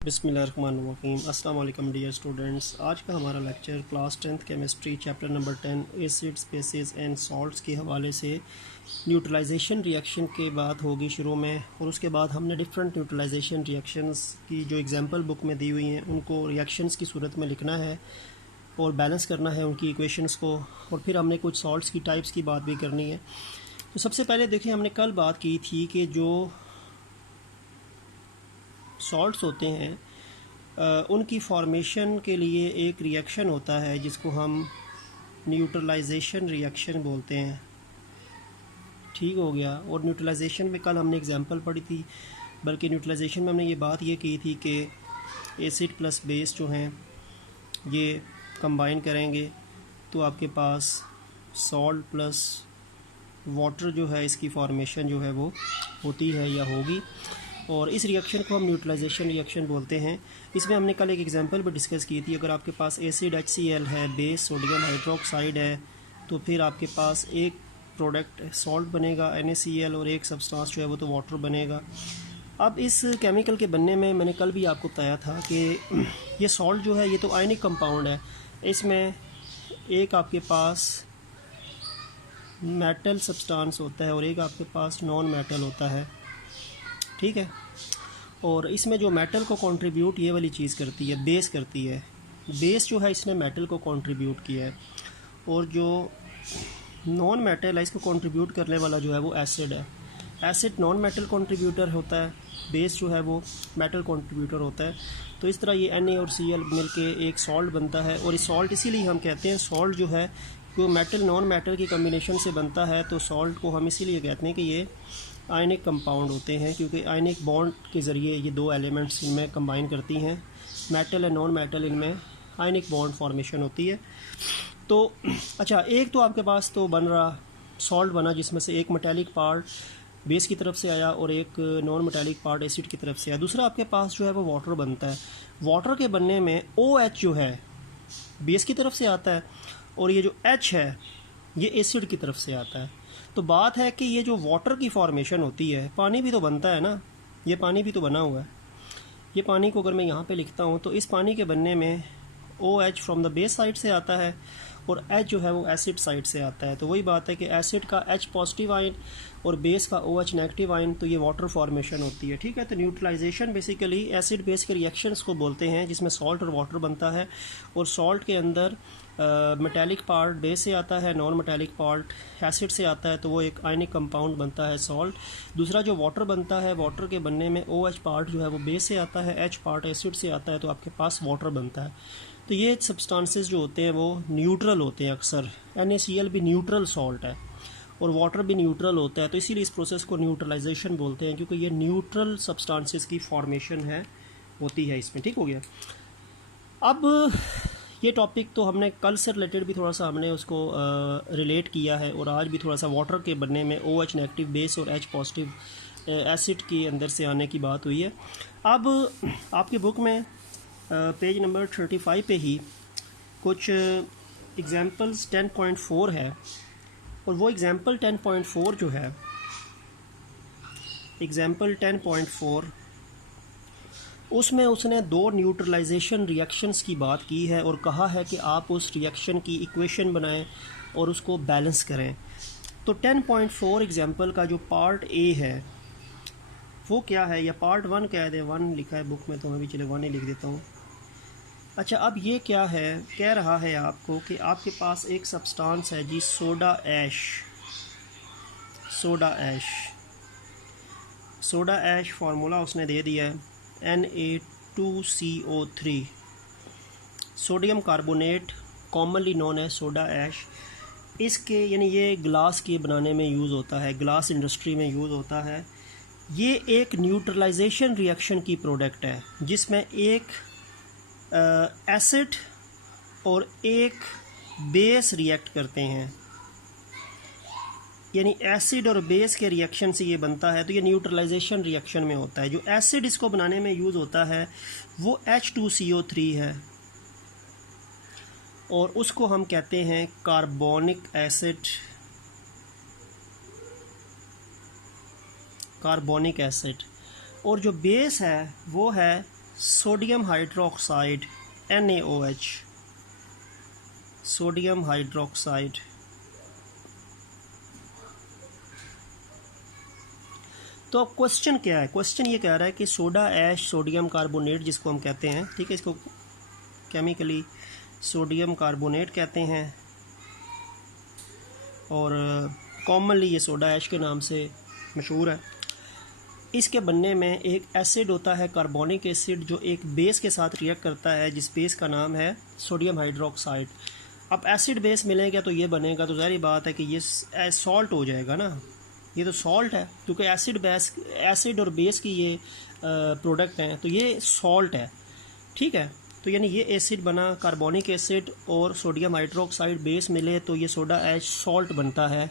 बिस्मिल्लाहिर्रहमानिर्रहीम। अस्सलाम वालेकुम डियर स्टूडेंट्स। आज का हमारा lecture class 10th chemistry chapter number 10 acids bases and salts के हवाले से न्यूट्रलाइजेशन रिएक्शन के बाद होगी शुरू में, और उसके बाद हमने डिफरेंट न्यूट्रलाइजेशन रिएक्शंस की जो एग्जांपल बुक में दी हुई हैं उनको रिएक्शंस की सूरत में लिखना है और बैलेंस करना है उनकी इक्वेशंस को, और फिर हमने कुछ सॉल्ट्स की टाइप्स की बात भी करनी है। तो सबसे पहले देखिए, हमने कल बात की थी कि जो सॉल्ट्स होते हैं उनकी फॉर्मेशन के लिए एक रिएक्शन होता है जिसको हम न्यूट्रलाइजेशन रिएक्शन बोलते हैं। ठीक हो गया। और न्यूट्रलाइजेशन में कल हमने एग्जांपल पढ़ी थी, बल्कि न्यूट्रलाइजेशन में हमने ये बात ये की थी कि एसिड प्लस बेस जो हैं ये कंबाइन करेंगे तो आपके पास सॉल्ट प्लस वाटर जो है इसकी फॉर्मेशन जो है वो होती है या होगी, और इस रिएक्शन को हम न्यूट्रलाइजेशन रिएक्शन बोलते हैं। इसमें हमने कल एक एग्जांपल भी डिस्कस की थी। अगर आपके पास एसिड HCl है, बेस सोडियम हाइड्रोक्साइड है, तो फिर आपके पास एक प्रोडक्ट सॉल्ट बनेगा NaCl और एक सब्सटेंस जो है वो तो वाटर बनेगा। अब इस केमिकल के बनने में मैंने कल भी आपको बताया था कि ये सॉल्ट जो है ये तो आयनिक कंपाउंड है। इसमें एक आपके पास मेटल सब्सटेंस होता है और एक आपके पास नॉन मेटल होता है। ठीक है। और इसमें जो मेटल को कंट्रीब्यूट ये वाली चीज़ करती है, बेस करती है। बेस जो है इसने मेटल को कंट्रीब्यूट किया है, और जो नॉन मेटल है इसको कंट्रीब्यूट करने वाला जो है वो एसिड है। एसिड नॉन मेटल कंट्रीब्यूटर होता है, बेस जो है वो मेटल कंट्रीब्यूटर होता है। तो इस तरह ये Na और Cl मिलके एक सॉल्ट बनता है, और इस सॉल्ट इसीलिए हम कहते हैं सॉल्ट जो है वो मेटल नॉन मेटल की कम्बिनेशन से बनता है। तो सॉल्ट को हम इसीलिए कहते हैं कि ये आयनिक कंपाउंड होते हैं, क्योंकि आयनिक बॉन्ड के ज़रिए ये दो एलिमेंट्स इनमें कंबाइन करती हैं। मेटल और नॉन मेटल इनमें आयनिक बॉन्ड फॉर्मेशन होती है। तो अच्छा, एक तो आपके पास तो बन रहा सॉल्ट बना जिसमें से एक मेटालिक पार्ट बेस की तरफ से आया और एक नॉन मेटालिक पार्ट एसिड की तरफ से आया। दूसरा आपके पास जो है वो वाटर बनता है। वाटर के बनने में OH जो है बेस की तरफ से आता है, और ये जो H है ये एसिड की तरफ से आता है। तो बात है कि ये जो वाटर की फॉर्मेशन होती है, पानी भी तो बनता है ना, ये पानी भी तो बना हुआ है। ये पानी को अगर मैं यहाँ पे लिखता हूँ तो इस पानी के बनने में OH from the base side से आता है और H जो है वो एसिड साइड से आता है। तो वही बात है कि एसिड का H पॉजिटिव आयन और बेस का OH नेगेटिव आयन, तो ये वाटर फॉर्मेशन होती है। ठीक है। तो न्यूट्रलाइजेशन बेसिकली एसिड बेस के रिएक्शंस को बोलते हैं जिसमें सॉल्ट और वाटर बनता है, और सॉल्ट के अंदर मेटालिक पार्ट बेस से आता है, नॉन मेटालिक पार्ट एसिड से आता है, तो वो एक आयनिक कंपाउंड बनता है सॉल्ट। दूसरा जो वाटर बनता है, वाटर के बनने में OH पार्ट जो है वो बेस से आता है, H पार्ट एसिड से आता है, तो आपके पास वाटर बनता है। तो ये सब्सटेंसेस जो होते हैं वो न्यूट्रल होते हैं। अक्सर NaCl भी न्यूट्रल सॉल्ट है और वाटर भी न्यूट्रल होता है, तो इसीलिए इस प्रोसेस को न्यूट्रलाइजेशन बोलते हैं, क्योंकि ये न्यूट्रल सब्सटेंसेस की फॉर्मेशन है होती है इसमें। ठीक हो गया। अब ये टॉपिक तो हमने कल से रिलेटेड भी थोड़ा सा हमने उसको रिलेट किया है, और आज भी थोड़ा सा वाटर के बनने में OH नेगेटिव बेस और H पॉजिटिव एसिड के अंदर से आने की बात हुई है। अब आपकी बुक में पेज नंबर 35 पे ही कुछ एग्जांपल्स 10.4 है, और वो एग्जांपल 10.4 जो है, एग्जांपल 10.4 उसमें उसने दो न्यूट्रलाइजेशन रिएक्शंस की बात की है और कहा है कि आप उस रिएक्शन की इक्वेशन बनाएं और उसको बैलेंस करें। तो 10.4 एग्जांपल का जो पार्ट A है वो क्या है, या पार्ट 1 कह दे, 1 लिखा है बुक में तो मैं भी चले 1 ही लिख देता हूँ। अच्छा, अब ये क्या है, कह रहा है आपको कि आपके पास एक सब्सटेंस है जी, soda ash. Soda ash formula उसने दे दिया है Na2CO3, sodium carbonate, commonly known है सोडा ऐश। इसके यानी ये ग्लास के बनाने में यूज़ होता है, ग्लास इंडस्ट्री में यूज़ होता है। ये एक न्यूट्रलाइजेशन रिएक्शन की प्रोडक्ट है जिसमें एक एसिड और एक बेस रिएक्ट करते हैं, यानी एसिड और बेस के रिएक्शन से ये बनता है। तो ये न्यूट्रलाइजेशन रिएक्शन में होता है। जो एसिड इसको बनाने में यूज़ होता है वो H2CO3 है, और उसको हम कहते हैं कार्बोनिक एसिड। और जो बेस है वो है sodium hydroxide NaOH, sodium hydroxide. तो अब क्वेश्चन क्या है? क्वेश्चन ये कह रहा है कि सोडा ऐश सोडियम कार्बोनेट जिसको हम कहते हैं, ठीक है, इसको केमिकली सोडियम कार्बोनेट कहते हैं और कॉमनली ये सोडा ऐश के नाम से मशहूर है। इसके बनने में एक एसिड होता है कार्बोनिक एसिड जो एक बेस के साथ रिएक्ट करता है जिस बेस का नाम है सोडियम हाइड्रोक्साइड। अब एसिड बेस मिलेगा तो ये बनेगा, तो ज़ाहिर बात है कि ये सॉल्ट हो जाएगा ना, ये तो सॉल्ट है क्योंकि एसिड और बेस की ये प्रोडक्ट हैं, तो ये सॉल्ट है, ठीक है। तो यानी ये एसिड बना कार्बोनिक एसिड और सोडियम हाइड्रोक्साइड बेस मिले तो ये सोडा ऐश सॉल्ट बनता है।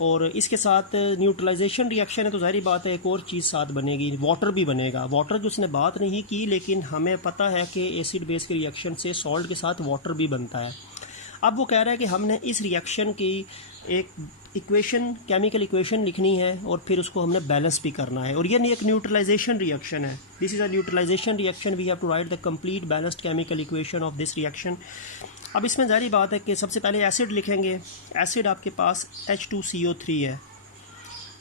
और इसके साथ न्यूट्रलाइजेशन रिएक्शन है तो ज़ाहिर बात है एक और चीज़ साथ बनेगी, वाटर भी बनेगा। वाटर जो उसने बात नहीं की लेकिन हमें पता है कि एसिड बेस के रिएक्शन से सॉल्ट के साथ वाटर भी बनता है। अब वो कह रहा है कि हमने इस रिएक्शन की एक इक्वेशन, केमिकल इक्वेशन लिखनी है और फिर उसको हमने बैलेंस भी करना है, और ये एक न्यूट्रलाइजेशन रिएक्शन है। This is a neutralization reaction, we have to write the complete balanced chemical equation of this reaction. अब इसमें ज़ाहिर बात है कि सबसे पहले एसिड लिखेंगे। एसिड आपके पास H2CO3 है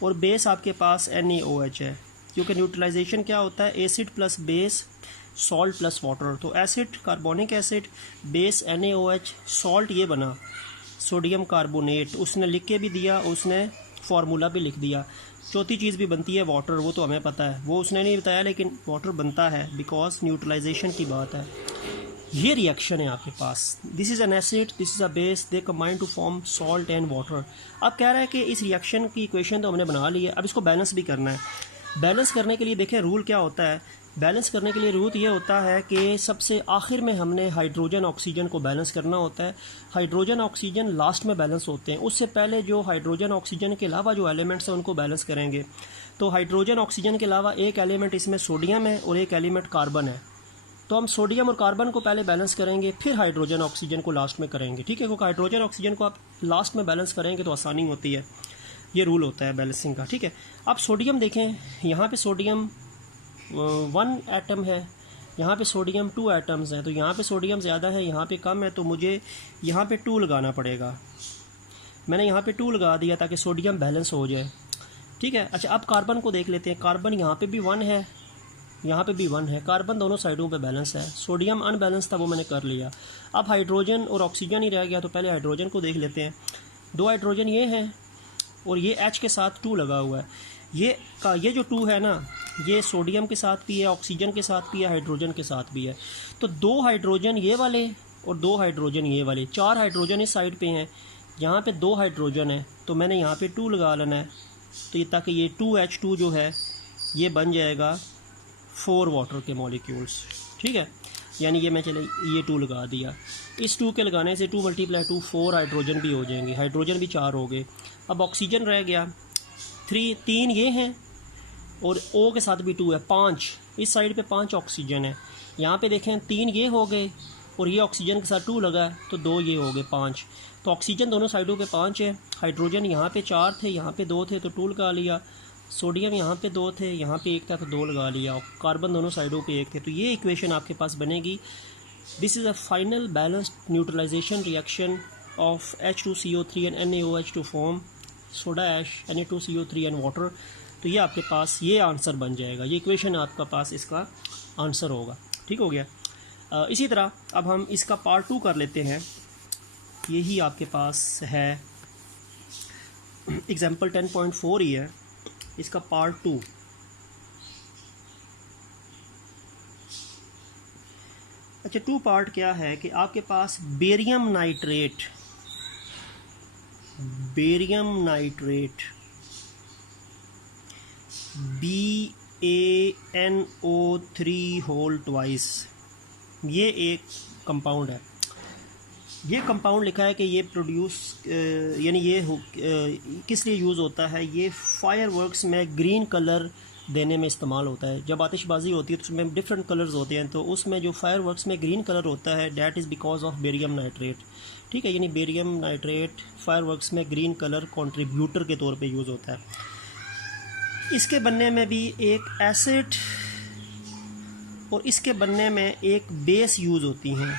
और बेस आपके पास NaOH है, क्योंकि न्यूट्रलाइजेशन क्या होता है, acid plus base salt plus water. तो acid carbonic acid base NaOH salt ये बना सोडियम कार्बोनेट, उसने लिख के भी दिया, उसने फार्मूला भी लिख दिया। चौथी चीज़ भी बनती है वाटर, वो तो हमें पता है, वो उसने नहीं बताया लेकिन वाटर बनता है बिकॉज न्यूट्रलाइजेशन की बात है। ये रिएक्शन है आपके पास, this is an acid, this is a base, they combine to form salt and water. अब कह रहा है कि इस रिएक्शन की इक्वेशन तो हमने बना ली है, अब इसको बैलेंस भी करना है। बैलेंस करने के लिए देखें रूल क्या होता है। बैलेंस करने के लिए रूल ये होता है कि सबसे आखिर में हमने हाइड्रोजन ऑक्सीजन को बैलेंस करना होता है। हाइड्रोजन ऑक्सीजन लास्ट में बैलेंस होते हैं, उससे पहले जो हाइड्रोजन ऑक्सीजन के अलावा जो एलिमेंट्स हैं उनको बैलेंस करेंगे। तो हाइड्रोजन ऑक्सीजन के अलावा एक एलिमेंट इसमें सोडियम है और एक एलिमेंट कार्बन है, तो हम सोडियम और कार्बन को पहले बैलेंस करेंगे फिर हाइड्रोजन ऑक्सीजन को लास्ट में करेंगे, ठीक है। क्योंकि हाइड्रोजन ऑक्सीजन को आप लास्ट में बैलेंस करेंगे तो आसानी होती है, ये रूल होता है बैलेंसिंग का, ठीक है। अब सोडियम देखें, यहाँ पे सोडियम 1 एटम है, यहाँ पे सोडियम 2 एटम्स हैं, तो यहाँ पे सोडियम ज़्यादा है, यहाँ पे कम है, तो मुझे यहाँ पे 2 लगाना पड़ेगा। मैंने यहाँ पे 2 लगा दिया ताकि सोडियम बैलेंस हो जाए, ठीक है। अच्छा, अब कार्बन को देख लेते हैं। कार्बन यहाँ पे भी 1 है, यहाँ पे भी 1 है, कार्बन दोनों साइडों पे बैलेंस है। सोडियम अनबैलेंस था, वो मैंने कर लिया। अब हाइड्रोजन और ऑक्सीजन ही रह गया, तो पहले हाइड्रोजन को देख लेते हैं। 2 हाइड्रोजन ये हैं और ये H के साथ 2 लगा हुआ है। ये जो 2 है ना, ये सोडियम के साथ भी है, ऑक्सीजन के साथ भी है, हाइड्रोजन के साथ भी है। तो 2 हाइड्रोजन ये वाले और 2 हाइड्रोजन ये वाले, 4 हाइड्रोजन इस साइड पे हैं, यहाँ पे 2 हाइड्रोजन है, तो मैंने यहाँ पे 2 लगा लेना है। तो ये ताकि ये 2H2 जो है ये बन जाएगा 4 वाटर के मॉलिक्यूल्स, ठीक है। यानी ये मैं चले ये 2 लगा दिया, इस 2 के लगाने से 2 × 2 4 हाइड्रोजन भी हो जाएंगे, हाइड्रोजन भी 4 हो गए। अब ऑक्सीजन रह गया 3 ये हैं और O के साथ भी 2 है, 5 इस साइड पे 5 ऑक्सीजन है। यहाँ पे देखें 3 ये हो गए और ये ऑक्सीजन के साथ 2 लगा है तो 2 ये हो गए 5। तो ऑक्सीजन दोनों साइडों पे 5 है, हाइड्रोजन यहाँ पे 4 थे, यहाँ पे 2 थे तो 2 लगा लिया, सोडियम यहाँ पे 2 थे, यहाँ पे 1 था तो 2 लगा लिया, और कार्बन दोनों साइडों पे 1 थे। तो ये इक्वेशन आपके पास बनेगी। This is a final balanced neutralization reaction of H2CO3 and NaOH to form soda ash Na2CO3 and water. तो ये आपके पास ये आंसर बन जाएगा, ये इक्वेशन आपका पास इसका आंसर होगा, ठीक हो गया। इसी तरह अब हम इसका पार्ट 2 कर लेते हैं। यही आपके पास है एग्जाम्पल 10.4 ही है, इसका पार्ट 2। अच्छा, 2 पार्ट क्या है कि आपके पास barium nitrate BaNO3 whole twice, ये एक कंपाउंड है। ये कंपाउंड लिखा है कि ये प्रोड्यूस यानी ये किस लिए यूज़ होता है, ये फायरवर्क्स में ग्रीन कलर देने में इस्तेमाल होता है। जब आतिशबाजी होती है तो उसमें डिफरेंट कलर्स होते हैं, तो उसमें जो फायरवर्क्स में ग्रीन कलर होता है that is because of barium nitrate, ठीक है। यानी बेरियम नाइट्रेट फायरवर्क्स में ग्रीन कलर कंट्रीब्यूटर के तौर पे यूज़ होता है। इसके बनने में भी एक एसिड और इसके बनने में एक बेस यूज़ होती हैं।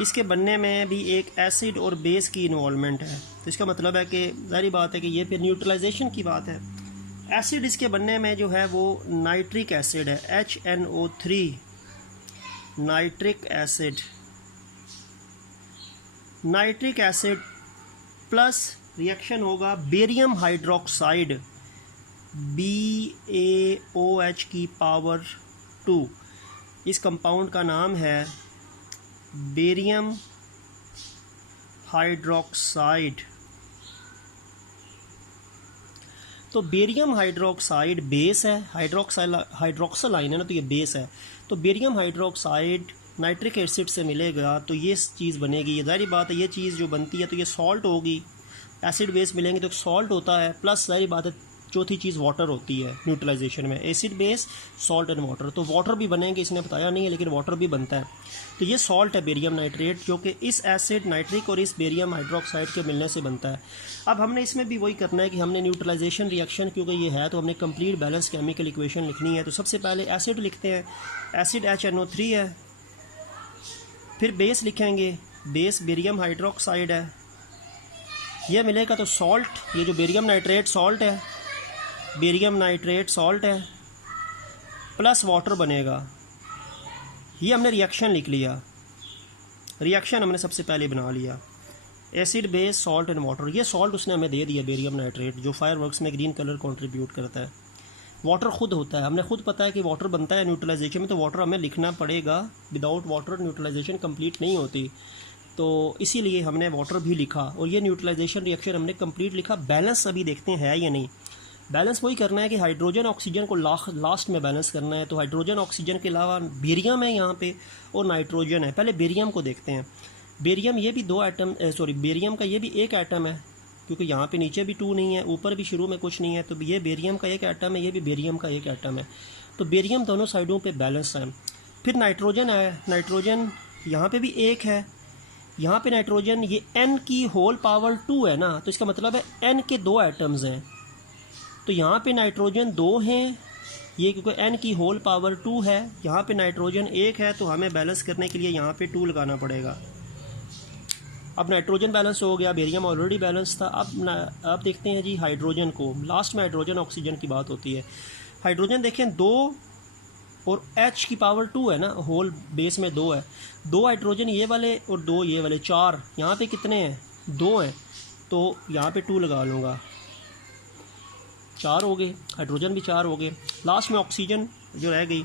इसके बनने में भी एक एसिड और बेस की इन्वॉल्वमेंट है। तो इसका मतलब है कि ज़ाहिर बात है कि ये फिर न्यूट्रलाइजेशन की बात है। एसिड इसके बनने में जो है वो नाइट्रिक एसिड है, HNO3 nitric acid. Nitric acid plus reaction होगा बेरियम हाइड्रोक्साइड BaOH की पावर 2। इस कंपाउंड का नाम है बेरियम हाइड्रोक्साइड। तो बेरियम हाइड्रोक्साइड बेस है, हाइड्रोक्सल आयन है ना, तो ये बेस है। तो बेरियम हाइड्रोक्साइड नाइट्रिक एसिड से मिलेगा तो ये चीज़ बनेगी। ये ज़ाहिर बात है ये चीज़ जो बनती है तो ये सॉल्ट होगी। एसिड बेस मिलेंगे तो सॉल्ट होता है, प्लस ज़ाहिर बात है चौथी चीज़ वाटर होती है न्यूट्रलाइजेशन में, acid base salt and water. तो वाटर भी बनेंगे, इसने बताया नहीं है लेकिन वाटर भी बनता है। तो ये सॉल्ट है बेरियम नाइट्रेट, जो कि इस एसिड नाइट्रिक और इस बेरियम हाइड्रोक्साइड के मिलने से बनता है। अब हमने इसमें भी वही करना है कि हमने न्यूट्रलाइजेशन रिएक्शन क्योंकि ये है तो हमने कंप्लीट बैलेंस केमिकल इक्वेशन लिखनी है। तो सबसे पहले एसिड लिखते हैं, एसिड HNO3 है। फिर बेस लिखेंगे, बेस बेरियम हाइड्रोक्साइड है। यह मिलेगा तो सॉल्ट, ये जो बेरियम नाइट्रेट सॉल्ट है, बेरियम नाइट्रेट सॉल्ट है, प्लस वाटर बनेगा। ये हमने रिएक्शन लिख लिया, रिएक्शन हमने सबसे पहले बना लिया, acid base salt and water. ये सॉल्ट उसने हमें दे दिया बेरियम नाइट्रेट, जो फायरवर्क्स में ग्रीन कलर कंट्रीब्यूट करता है। वाटर खुद होता है, हमने खुद पता है कि वाटर बनता है न्यूट्रलाइजेशन में, तो वाटर हमें लिखना पड़ेगा। विदाउट वाटर न्यूट्रलाइजेशन कंप्लीट नहीं होती, तो इसीलिए हमने वाटर भी लिखा और ये न्यूट्रलाइजेशन रिएक्शन हमने कंप्लीट लिखा। बैलेंस अभी देखते हैं या नहीं। बैलेंस वही करना है कि हाइड्रोजन ऑक्सीजन को लास्ट में बैलेंस करना है। तो हाइड्रोजन ऑक्सीजन के अलावा बेरियम है यहाँ पे और नाइट्रोजन है। पहले बेरियम को देखते हैं। बेरियम ये भी दो एटम, बेरियम का ये भी एक एटम है, क्योंकि यहाँ पे नीचे भी 2 नहीं है, ऊपर भी शुरू में कुछ नहीं है। तो ये बेरियम का एक एटम है, ये भी बेरियम का एक एटम है। तो बेरियम दोनों साइडों पे बैलेंस है। फिर नाइट्रोजन है, नाइट्रोजन यहाँ पे भी एक है, यहाँ पे नाइट्रोजन ये N की होल पावर 2 है ना, तो इसका मतलब है N के 2 एटम्स हैं। तो यहाँ पे नाइट्रोजन 2 हैं, ये क्योंकि N की होल पावर 2 है, यहाँ पे नाइट्रोजन 1 है, तो हमें बैलेंस करने के लिए यहाँ पे 2 लगाना पड़ेगा। अब नाइट्रोजन बैलेंस हो गया, बेरियम ऑलरेडी बैलेंस था। अब देखते हैं जी हाइड्रोजन को। लास्ट में हाइड्रोजन ऑक्सीजन की बात होती है। हाइड्रोजन देखें 2 और H की पावर 2 है ना, होल बेस में 2 है। 2 हाइड्रोजन ये वाले और 2 ये वाले, 4। यहाँ पे कितने हैं? 2 हैं, तो यहाँ पे 2 लगा लूँगा, 4 हो गए। हाइड्रोजन भी 4 हो गए। लास्ट में ऑक्सीजन जो रह गई,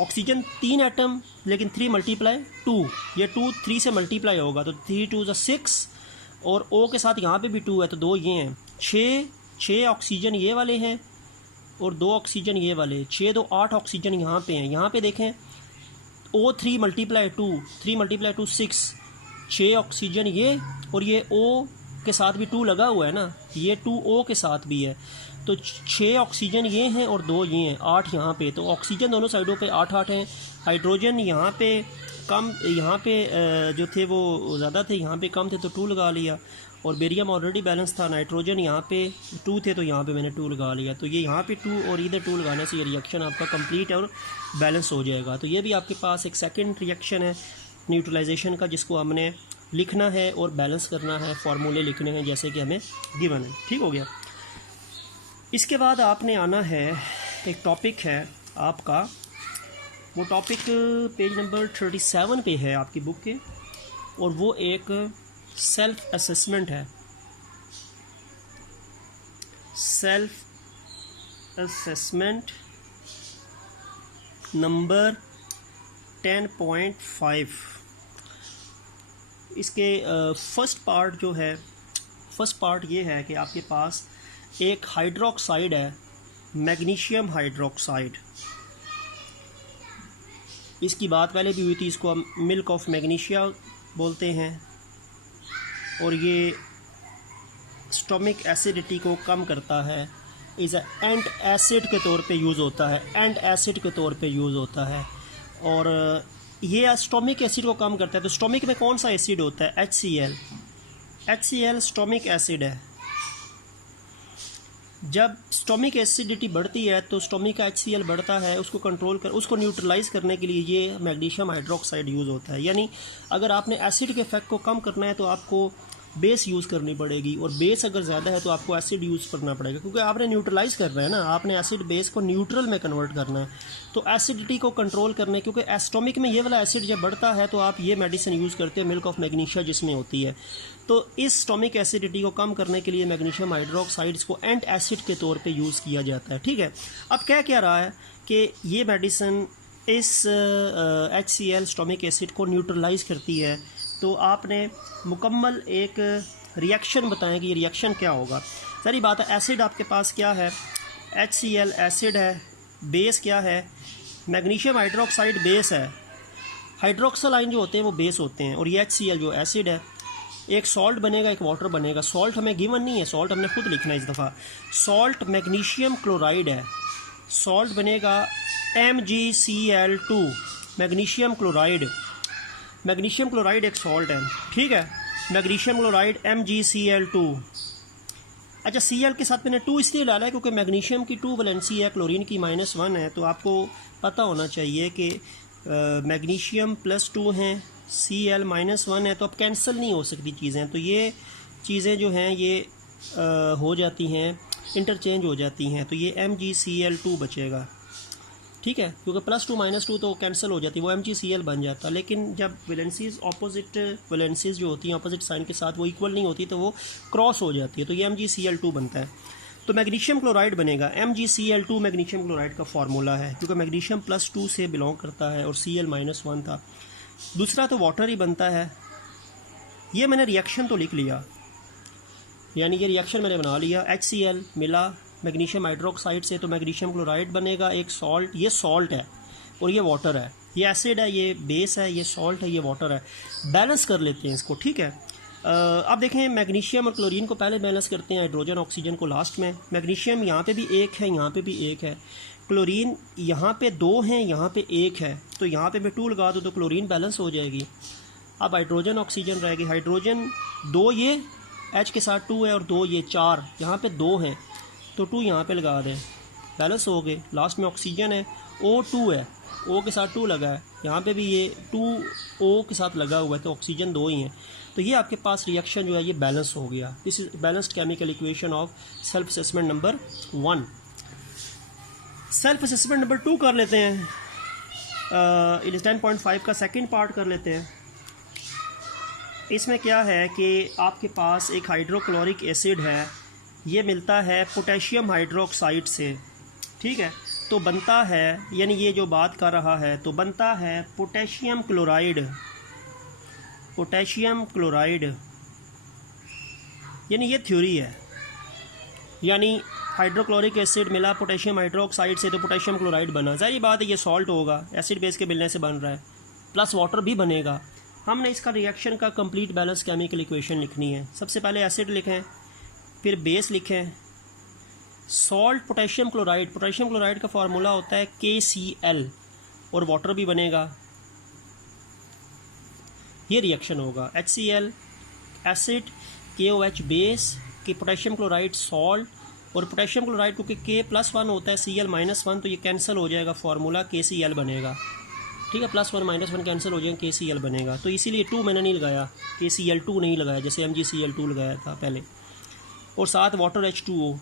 ऑक्सीजन 3 एटम लेकिन 3 × 2, ये 2 3 से मल्टीप्लाई होगा, तो 3 2 = 6 और O के साथ यहाँ पे भी 2 है, तो 2 ये हैं। 6 ऑक्सीजन ये वाले हैं और 2 ऑक्सीजन ये वाले, 6 2 8 ऑक्सीजन यहाँ पे हैं। यहाँ पे देखें O 3 × 2, 3 × 2 6, 6 ऑक्सीजन ये, और ये O के साथ भी 2 लगा हुआ है ना, ये 2 O के साथ भी है, तो 6 ऑक्सीजन ये हैं और 2 ये हैं, 8 यहाँ पे। तो ऑक्सीजन दोनों साइडों पे 8 हैं। हाइड्रोजन यहाँ पे कम, यहाँ पे जो थे वो ज़्यादा थे, यहाँ पे कम थे, तो 2 लगा लिया। और बेरियम ऑलरेडी बैलेंस था, नाइट्रोजन यहाँ पे 2 थे, तो यहाँ पे मैंने 2 लगा लिया। तो ये यहाँ पे 2 और इधर 2 लगाने से ये रिएक्शन आपका कंप्लीट और बैलेंस हो जाएगा। तो ये भी आपके पास एक सेकेंड रिएक्शन है न्यूट्रलाइजेशन का, जिसको हमने लिखना है और बैलेंस करना है, फार्मूले लिखने हैं जैसे कि हमें गिवन है। ठीक हो गया। इसके बाद आपने आना है, एक टॉपिक है आपका, वो टॉपिक पेज नंबर 37 पे है आपकी बुक के, और वो एक सेल्फ असेसमेंट है। Self assessment number 10.5। इसके फर्स्ट पार्ट जो है, फर्स्ट पार्ट ये है कि आपके पास एक हाइड्रोक्साइड है, मैग्नीशियम हाइड्रोक्साइड। इसकी बात पहले भी हुई थी, इसको हम मिल्क ऑफ मैग्नीशिया बोलते हैं, और ये स्टोमिक एसिडिटी को कम करता है। इज़ एंट एसिड के तौर पे यूज़ होता है, एंट एसिड के तौर पे यूज़ होता है, और ये स्टोमिक एसिड को कम करता है। तो स्टोमिक में कौन सा एसिड होता है? HCl। HCl स्टोमिक एसिड है। जब स्टोमिक एसिडिटी बढ़ती है तो स्टोमिक का HCl बढ़ता है, उसको न्यूट्रलाइज़ करने के लिए ये मैग्नीशियम हाइड्रोक्साइड यूज़ होता है। यानी अगर आपने एसिड के इफेक्ट को कम करना है तो आपको बेस यूज़ करनी पड़ेगी, और बेस अगर ज़्यादा है तो आपको एसिड यूज़ करना पड़ेगा, क्योंकि आपने न्यूट्रलाइज़ करना है ना, आपने एसिड बेस को न्यूट्रल में कन्वर्ट करना है। तो एसिडिटी को कंट्रोल करने, क्योंकि स्टोमिक में ये वाला एसिड जब बढ़ता है तो आप ये मेडिसिन यूज़ करते हो मिल्क ऑफ मैग्नीशिया जिसमें होती है। तो इस स्टोमिक एसिडिटी को कम करने के लिए मैग्नीशियम हाइड्रोक्साइड्स को एंट एसिड के तौर पे यूज़ किया जाता है। ठीक है, अब क्या रहा है कि ये मेडिसिन इस HCl स्टोमिक एसिड को न्यूट्रलाइज़ करती है। तो आपने मुकम्मल एक रिएक्शन बताएं कि ये रिएक्शन क्या होगा। सारी बात है, एसिड आपके पास क्या है, HCl एसिड है, बेस क्या है, मैग्नीशियम हाइड्रोक्साइड बेस है, हाइड्रोक्सल आयन जो होते हैं वो बेस होते हैं, और ये HCl जो एसिड है। एक सॉल्ट बनेगा, एक वाटर बनेगा। सॉल्ट हमें गिवन नहीं है, सॉल्ट हमने खुद लिखना है इस दफ़ा। सॉल्ट मैग्नीशियम क्लोराइड है, सॉल्ट बनेगा MgCl2, magnesium chloride. Magnesium chloride एक सॉल्ट है, ठीक है, मैग्नीशियम क्लोराइड MgCl2। अच्छा, Cl के साथ मैंने 2 इसलिए डाला है क्योंकि मैग्नीशियम की 2 वैलेंसी है, क्लोरीन की -1 है। तो आपको पता होना चाहिए कि मैग्नीशियम +2 हैं, Cl -1 है, तो अब कैंसिल नहीं हो सकती चीज़ें। तो ये चीज़ें जो हैं ये हो जाती हैं, इंटरचेंज हो जाती हैं। तो ये MgCl2 बचेगा, ठीक है, क्योंकि +2 -2 तो कैंसिल हो जाती है, वो MgCl बन जाता है। लेकिन जब वैलेंसीज ऑपोजिट वैलेंसीज जो होती हैं ऑपोजिट साइन के साथ वो इक्वल नहीं होती तो वो क्रॉस हो जाती है, तो ये MgCl2 बनता है। तो मैग्नीशियम क्लोराइड बनेगा, MgCl2 मैग्नीशियम क्लोराइड का फार्मूला है, क्योंकि मैग्नीशियम +2 से बिलोंग करता है और Cl -1 था। दूसरा तो वाटर ही बनता है। ये मैंने रिएक्शन तो लिख लिया, यानी ये रिएक्शन मैंने बना लिया। HCl मिला मैग्नीशियम हाइड्रोक्साइड से तो मैग्नीशियम क्लोराइड बनेगा, एक सॉल्ट, ये सॉल्ट है और ये वाटर है, ये एसिड है, ये बेस है, ये सॉल्ट है, ये वाटर है। बैलेंस कर लेते हैं इसको, ठीक है। अब देखें, मैग्नीशियम और क्लोरीन को पहले बैलेंस करते हैं, हाइड्रोजन ऑक्सीजन को लास्ट में। मैग्नीशियम यहाँ पे भी 1 है, यहाँ पे भी 1 है, क्लोरीन यहाँ पे 2 हैं, यहाँ पे 1 है, तो यहाँ पे मैं 2 लगा दूँ तो क्लोरीन बैलेंस हो जाएगी। अब हाइड्रोजन ऑक्सीजन रहेगी, हाइड्रोजन 2 ये H के साथ 2 है और 2 ये 4, यहाँ पे 2 है तो 2 यहाँ पे लगा दें, बैलेंस हो गए। लास्ट में ऑक्सीजन है, O2 है, O के साथ 2 लगा है, यहाँ पे भी ये 2O के साथ लगा हुआ है, तो ऑक्सीजन 2 ही है। तो ये आपके पास रिएक्शन जो है ये बैलेंस हो गया। This is balanced chemical equation of self assessment number 1। Self assessment number 2 कर लेते हैं। 10.5 का सेकंड पार्ट कर लेते हैं। इसमें क्या है कि आपके पास एक हाइड्रोक्लोरिक एसिड है, ये मिलता है पोटेशियम हाइड्रोक्साइड से, ठीक है। तो बनता है, यानी ये जो बात कर रहा है, तो बनता है पोटेशियम क्लोराइड। पोटेशियम क्लोराइड यानी ये थ्योरी है, यानी हाइड्रोक्लोरिक एसिड मिला पोटेशियम हाइड्रोक्साइड से तो पोटेशियम क्लोराइड बना। जाहिर बात है ये सॉल्ट होगा, एसिड बेस के मिलने से बन रहा है, प्लस वाटर भी बनेगा। हमने इसका रिएक्शन का कंप्लीट बैलेंस केमिकल इक्वेशन लिखनी है। सबसे पहले एसिड लिखें, फिर बेस लिखें, सॉल्ट पोटेशियम क्लोराइड का फार्मूला होता है KCl, और वाटर भी बनेगा। ये रिएक्शन होगा, HCl एसिड, KOH बेस, कि पोटेशियम क्लोराइड सॉल्ट, और पोटेशियम क्लोराइड क्योंकि K+1 होता है, Cl -1, तो ये कैंसिल हो जाएगा, फार्मूला KCl बनेगा, ठीक है। +1 -1 कैंसिल हो जाएगा, KCl बनेगा। तो इसीलिए 2 मैंने नहीं लगाया, KCl2 नहीं लगाया, जैसे MgCl2 लगाया था पहले, और साथ वाटर H2O।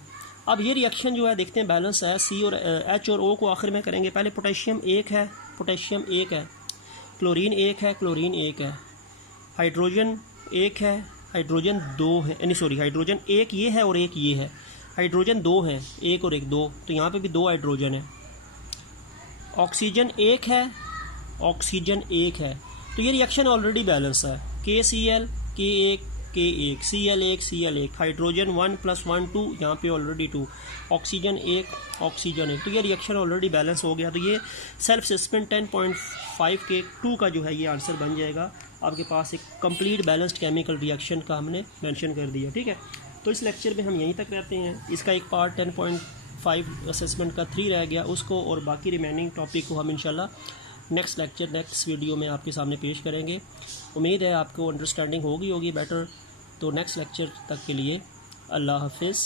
अब ये रिएक्शन जो है देखते हैं बैलेंस है, C और H और O को आखिर में करेंगे। पहले पोटेशियम 1 है, पोटेशियम 1 है, क्लोरीन 1 है, क्लोरीन 1 है, हाइड्रोजन 1 है, हाइड्रोजन 2 है, यानी सॉरी हाइड्रोजन 1 ये है और 1 ये है, हाइड्रोजन 2 है, 1 और 1 2, तो यहाँ पे भी 2 हाइड्रोजन है। ऑक्सीजन 1 है, ऑक्सीजन 1 है, तो ये रिएक्शन ऑलरेडी बैलेंस है। KCl K1 K1, Cl1 Cl1, hydrogen 1 + 1 2, यहाँ पे ऑलरेडी 2, ऑक्सीजन 1 ऑक्सीजन 1, तो ये रिएक्शन ऑलरेडी बैलेंस हो गया। तो ये सेल्फ असेसमेंट 10.5 के 2 का जो है ये आंसर बन जाएगा। आपके पास एक कंप्लीट बैलेंस्ड केमिकल रिएक्शन का हमने मेंशन कर दिया, ठीक है। तो इस लेक्चर में हम यहीं तक रहते हैं। इसका एक पार्ट 10.5 असेसमेंट का 3 रह गया, उसको और बाकी रिमेनिंग टॉपिक को हम इंशाल्लाह नेक्स्ट लेक्चर नेक्स्ट वीडियो में आपके सामने पेश करेंगे। उम्मीद है आपको अंडरस्टैंडिंग होगी बेटर। तो नेक्स्ट लेक्चर तक के लिए अल्लाह हाफिज़।